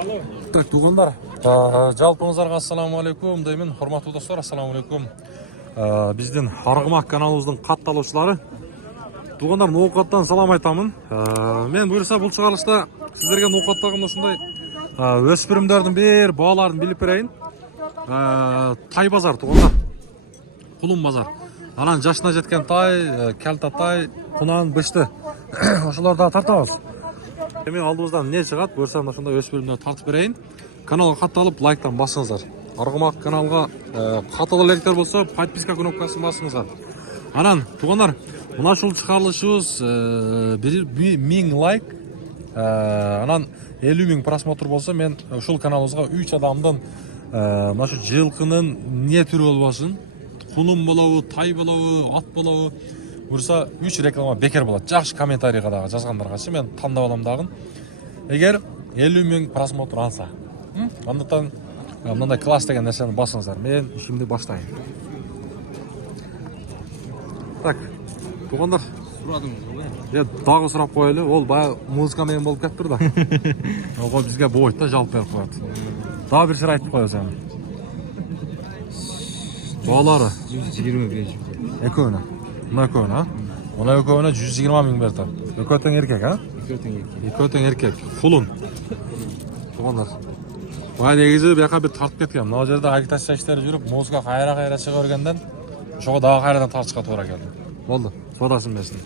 Так, туғандар, жалпыңыздарға ассаламуалейкум деймін. Құрметті достар, ассаламуалейкум. Біздің Арғымақ каналымыздың қатталушылары. Туғандар, ноқаттан салам айтамын. Мен бұйырса бұл шығарылышта сіздерге ноқаттағым осындай өспірімдердің бер бағаларын біліп берейін. Тай базар туғандар. Құлын базар. Анан жашына жеткен тай, кәлта тай, құнан, бішті. Ошыларда тартамыз. Мен алдымыздан не шығады, көрсем осындай өспірімдерді тартып берейін. Каналға қатталып, лайктан басыңыздар. Арғымақ каналға қаталы лайктар болса, подписка кнопкасын басыңыздар. Анан, туғандар, мына шул шығарылышыбыз 1000 лайк, анан 50 000 просмотр болса, мен ушул каналыбызга 3 адамдын мына шу жылқынын не түрі болбасын, құлын болобу, тай болобу, ат болобу, Бұрса 3 реклама бекер болады. Жақшы комментарийға дағы жазғандарғашы мен таңдап аламын дағын. Егер 50 000 просмотр алса, андықтан мынандай класс деген нәрсені басыңыздар. Мен ішімді баштайын. Так, туғандар. Дағы сұрап қойылы. Ол бая музыка мен болып кәп тұрда. Оғы бізге бойытта жалып беріп қояды. Дағы бір сыр айтып қойыз әні. Бағалары 125. Екөні. Мына көйін, Ona көйіне 120 000 берді. Екөтің еркек, Екөтің еркек. Құлын. Туғандар. Бұға негізі бияқа бір тартып кеткен. Мына жерде агитация іштері жүріп, музыка қайра шыға өргенден, шоға дағы қайрадан тартышқа тура келді. Болды, содасын берсін.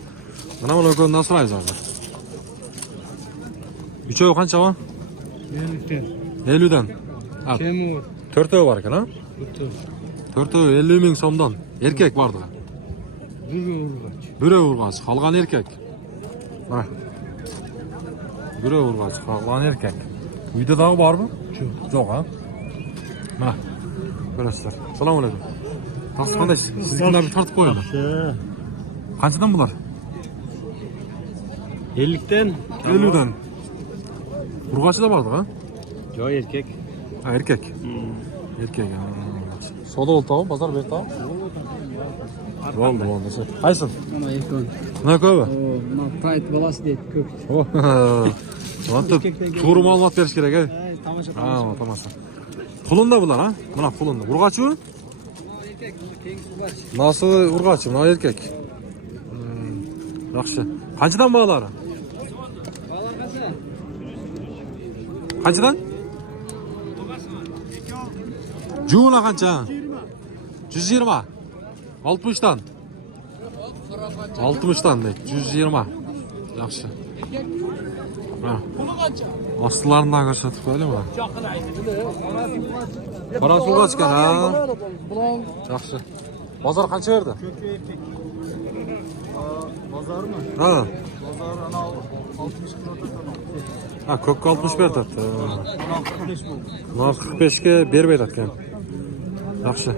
Мына көйін насыр айыз азыр. Үшеуі қанша ма? 50-ден. Төртеуі бар екен, Төртеуі 50 000 сомдан. Еркек барды. Бүрі ұрғач, қалған еркек. Бүрі ұрғач, қалған еркек. Үйде дағы бар мı? Жоқ, Мына, көресіздер. Салам алейкум. Тақсы қандай, сіздікін бір тартып қойын. Қаншадан бұлар? 50-ден. 50-ден. Ұрғачы да барды, Жоқ, еркек. Еркек. Еркек. Сода ол тағы, базар бер тағы? Болды. Қайсын? Мына көбі? Мына прайд баласы дейді, көк. Туры малымат беріш керек, Тамаша. Құлында бұлар, Мына құлында. Ұрғачы ө? Насы ұрғачы, мына еркек. Жақшы. Қаншыдан бағалары? Қаншыдан? Жуына қанша? 120. 60'dan. 60'dan deyik. 120. Yaxşı. Aslılarından görsetip öyle mi? Parasulga çıkan, Yaxşı. Bazar kança verdi? Bazar mı? Bazar 60 kökü 60 verdi. 45 bu. 45'ke bermeydi etken. Yaxşı.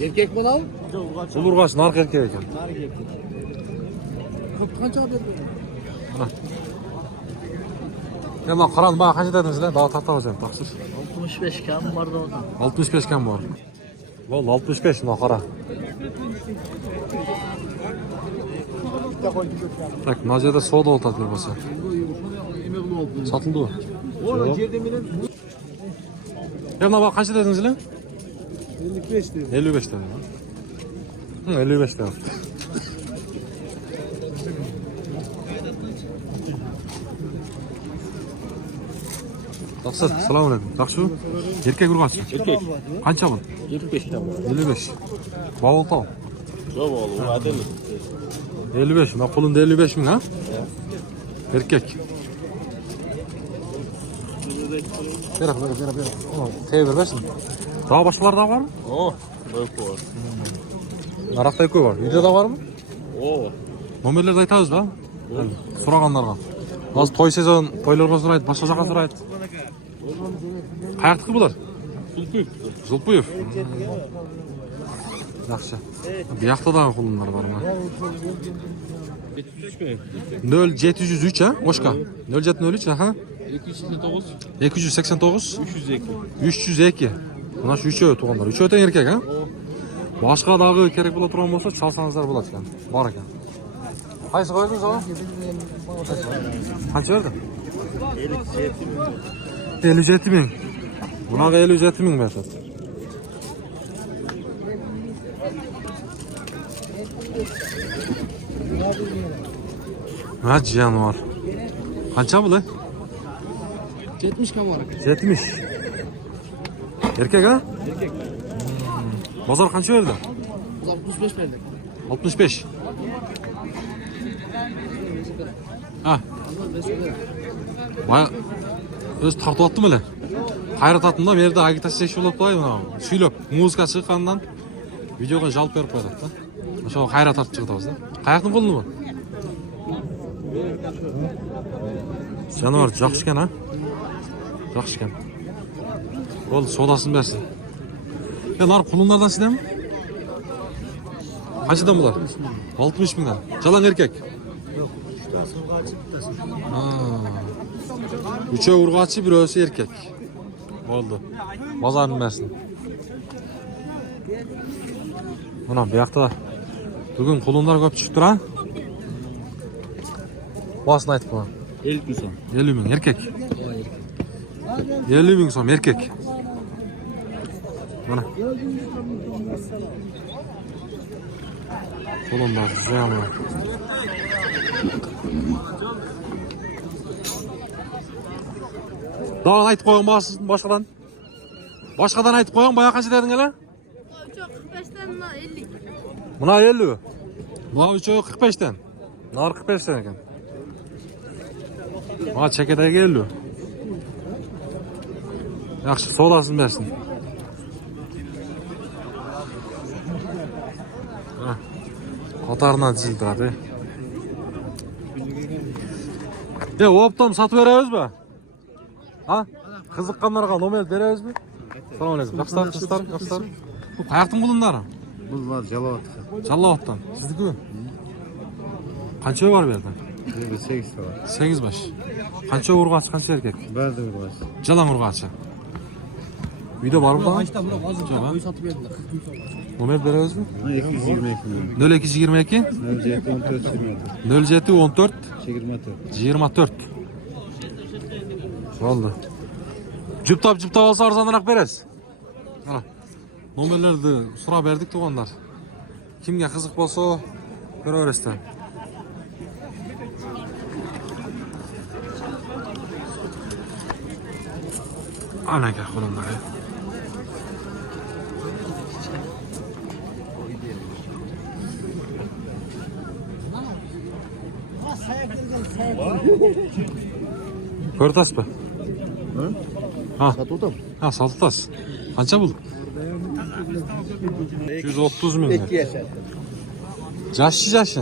Erkek mi al? Бұл ұрғаш нарық еркек екен. Narık erkek. Қаншаға берді? Мына қараны бағы қанша дедіңіз, дағы тартап өтемін, тақсыз. 65 кәм бар да одан. 65 кәм бар. Бұл 65 мына қара. Так, мына жерде сода отады бір болса. Сатылды ғой? Мына бағы қанша дедіңіз? 55 dedi. 55 dedi. 55 dedi. Taqsir, assalomu alaykum. Yaxshi? Erkek urg'achi. Erkek. Qancha bu? 75 kəm var. 55. Bavul tol. Yo'q, oğlum, u adil. 55. Mana qo'linda 55 ming, Erkek. Bera. Tevir versin. Daha başkalar da var mı? Yok var. Naraqda koy var. Uyda da var mı? Nomerlerді айтамыз ба? Сұрағандарға. Азыр той сезон, тойларға сұрайды, башқа жаққа сұрайды. Қаяқтікі бұлар? Жылпыев. Жақшы. Бұяқта дағы құлындар бар ма? 0703, Ошқа? 0703, 289 302. Мына шу үшеуі туғандар. Үшеуі еркек, Башқа дағы керек бола тұрған болса, çalsanızlar болады екен. Бар екен. Қайсы қойдыңыз оған? Қанша берді? 57 bin. Bunaqa 57 bin berdi. Ha cihan var. Qancha bu? 70 kamar. 70. Erkek ha? Erkek. Bozor qancha berdi? 65 verdik. 65. Ha. Baya öz tartib atdimi? Qayratatdim da bu yerda agitatsiya ish bo'lib qo'ydi mana. Suylab, muzika chiqqandan videoga jalp berib qo'yadi-da. O'sha qayrat tartib chiqdi o'zi. Qayoqni bo'ldi bu? Janvar yaxshi ekan ha? Yaxshi ekan. Bo'ldi, sodasini bersin. Nar qulunlardan sizdanmi? Qanchadan bular? 60 mingdan. Jalan erkek. Yo'q, 3 tasi urg'achi, bittasi. Ha. Uchovi urg'achi, birisi erkek. Bo'ldi. Bozorni bersin. Mana bu yoqda bugun qulunlar ko'p chiqib turadi. Basını aytib qo'ying. 50 ming so'm. 50 ming erkek. 50 ming so'm erkek. Mana. Qulunlar jami. Daha aytib qo'ying boshqadan. Boshqadan aytib qo'ying, boya qancha dedinglar? Çok 45'ten 50. Buna 50. Buna 45'ten. Nar 45'ten ekan. Bana çekedek 50. Yaxşı, so'lasini bersin. Qatarına dizildiradi. Optam satib berabizmi? Ha? Qiziqqanlarga nomer berabizmi? Assalomu alaykum. Yaxshilar. Bu qayoqdan qulunlari? Bu var Jalavat. Jallavatdan. Sizniki? Qancha var bu yerda? Burada 8 var. 8 baş. Qancha urg'achi, qancha erkak? Berdi var. Jalan urg'achi. Uyda bormi? Kaçta bura hozir boy sotib berdilar. 40 ming so'm. Nomer berabizmi? 222 ming. 0222 07 14 07 14 24. 24. Oldu. Cüptap olsa arzanırak beresiz. Ana. Nomerlerdi sura berdik tuğanlar. Kimge kızık bolsa ko'raverasizlar. Ana gel qo'limlar. Ko'rtasizmi? Ha. Satıldı mı? Ha, satıltas. Qancha bu? 130 ming. Jashi. 2,5 yaş.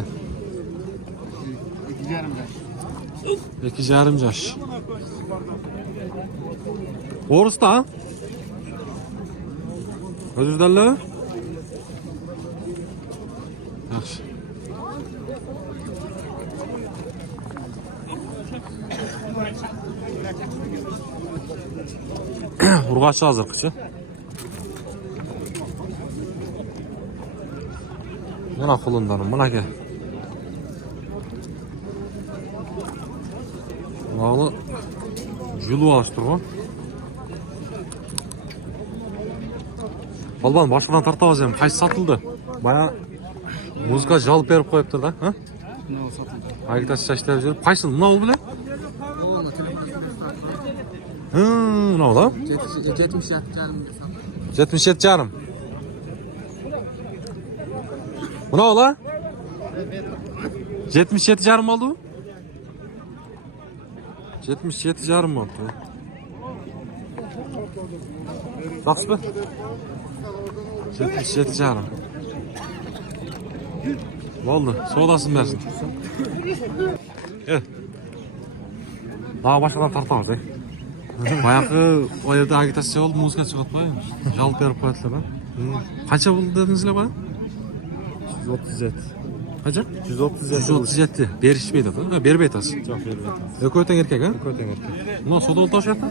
2,5 yaş. O'risda ha? O'zingizdanlar? Yaxshi. Urg'achi hozirgacha. Mana qulunlarim, mana aka. Mağlı julu alıştırma. Balban başkadan tartib olsam, qaysi satıldı? Baya muzika jalp berib qo'yibdi da, ha? Ne o satıldı? Agitatsiya ishlab жүріп, qaysi nima u bilan? Oğlum telefon Nima u da? 70 yarim. 77 yarım. Bu ne ola? 77 yarım oldu. 77 yarım oldu. Bakış mı? 77 yarım. Oldu. Soğudasın versin. Evet. Daha başkadan tartamaz. Bayağı o evde agitatsiya oldu, muzika çıkartmayı. Jalp berip qo'yadilar. Qancha bo'ldi dedingizlar bana? 137. Qancha? 137. 137. Berishmaydi-da. Ha, berib aytasiz. Çok verdi. Eko'ytan erkak, ha? Ko'tan erkek. Ular soda o'rtashyapti?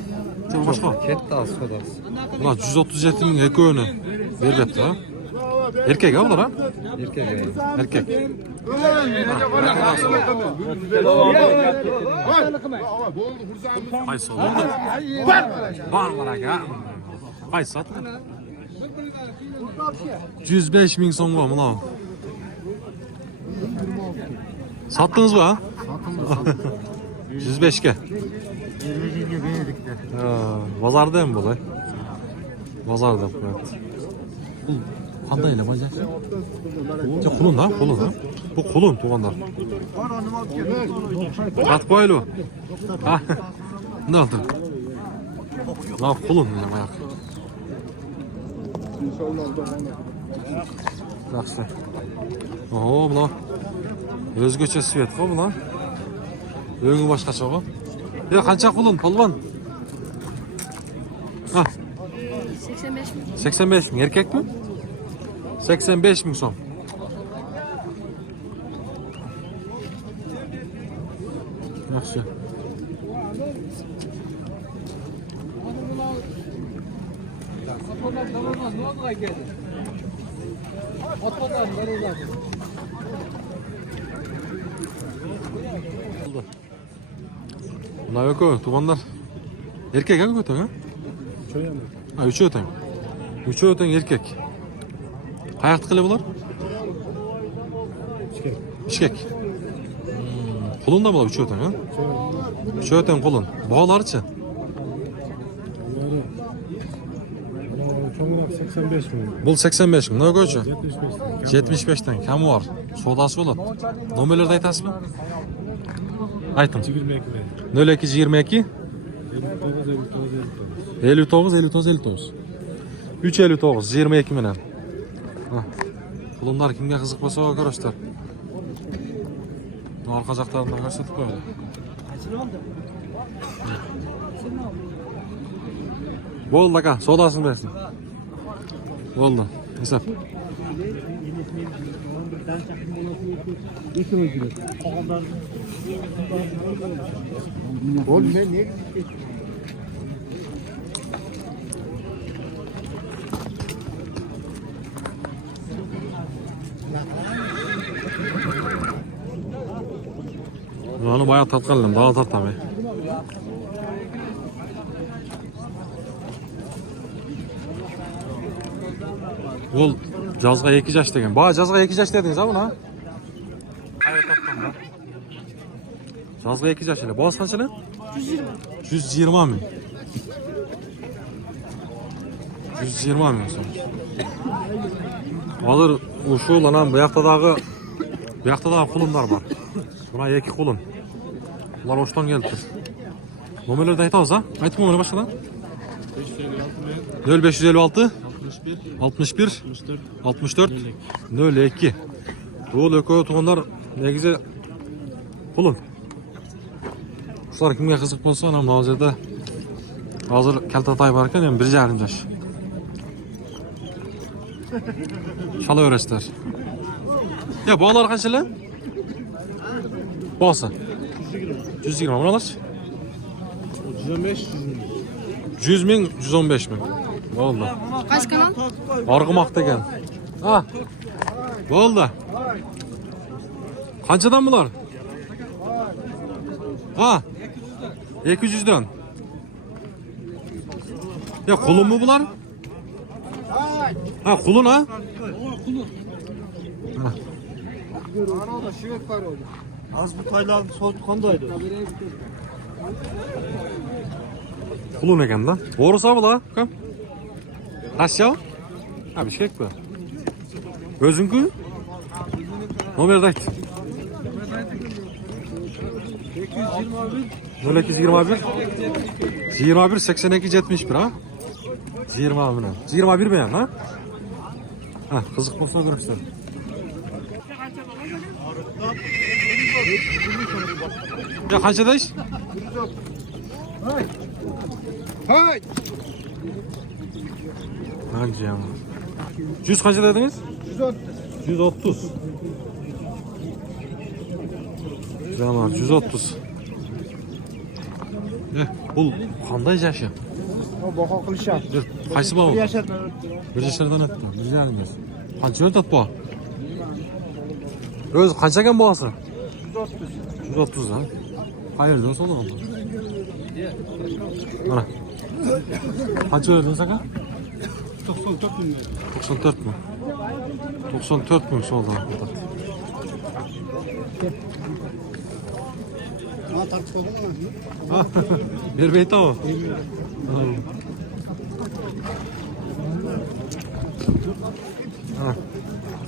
Boshqa. Katta az sodasi. Ular 137 ming eko'ni berib aytdi, ha? Erkek ha bunlar ha? Erkek yani. Erkek. Qaysi oldu? Var aka. Qaysi sat? 105 ming so'mga mana. Sattınız mı ha? 105'ke. 20'ye benedikler. Pazarda mı bu? Pazarda. Evet. Bu qanday ile bacak? Bu kulun ha, kulun ha. Bu kulun tuğanlar. Sat koylu. Ha. Ne oldu? Ne kulun ne ayak? Yaxşı. Oo, buna özgöçe svet bu buna. Öňü başgaça bu. Ya kança kulun, polvon? Ha. 85 bin. 85 ming erkek mi? 85 ming so'm. Yaxshi. Bunlar yok o, tuğanlar. Erkek ha götün ha? Ha, üçü öten. Üçü öten erkek. Kayak tıkılı bular? İşkek. Kulun da bular üçü öten ha? Üçü öten kulun. Boğalarıçı? Çoğunluk 85 milyon. Bul 85 ming. Ne koyucu? 75 75'ten. Kamı var? Sodası bulat. Nomerlerde aytasın mı? Aytım. 22 0222 59 59 59. 359 22 menen. Kulunlar kimge kızık bolsa arkadaşlar. Arka jaqlarından gösterip koydu. Boldu aka, sodasını versin. Boldu. Hesap. Onu bayağı tatkalım, daha tartamay. Ол жазға 2 жаш деген. Баа жазға 2 жаш дедіңіз а бұна? Қайда тапқанда? Жазға 2 жаш эле. Бағасы қанша эле? 120 миң. 120 миң сом. Алыр ушул анан буяктагы кулундар бар. Мына 2 кулун. Булар оштон келиптир. Номерлерди айтабыз а? Айтып номер башкадан. 0556 61 64 02. Бул экөө туугандар негизи кулун. Ушулар кимге кызык болсо, анан мына жерде азыр калтатай бар экен, эми 1,5 жаш. Шала өрөсүздөр. Баалар канча эле? Баасы 120 мыналарчы? 100 миң, 115 миң. Болду. Kaç kanal? Argımak деген. Ha. Boldu. Kançadan bunlar? Ha. 200'den. Ya kulun mu bunlar? Ha kulun ha? Ha. Az bu taylar kondaydı. Kulun eken da. Doğrusu bu la. Kam. Aşağı. Ha bir şey bu. Özünkü? Nomer dayt. 0221 21 82 71 ha? 20 mı? 21 beyan ha? Ha kızık bolsa görürsün. Ya kaçadayız? Hay. Hangi ya? 100 kaça dediniz? 130. Canlar 130. Bu qanday yaşı? O boqa qilishadi. Qaysi baba? Yashatma. Bir yaşlardan ötdi. Bir yarim yaş. Qancha ötadi bu? O'zi qancha ekan bo'g'asi? 130 ha. Qayerdan so'rag'an? Mana. Qancha verdingiz aka? 94 bin. 94 mi? 94 ming so'ldi. Ha tartışma mı? Berbeyta o.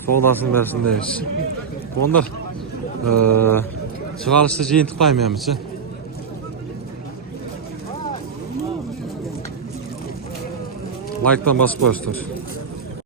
Soğudasın versin demiş. Onlar çıkarışta jeyintiqlayım yemici. Like'dan basıp koyuyorlar.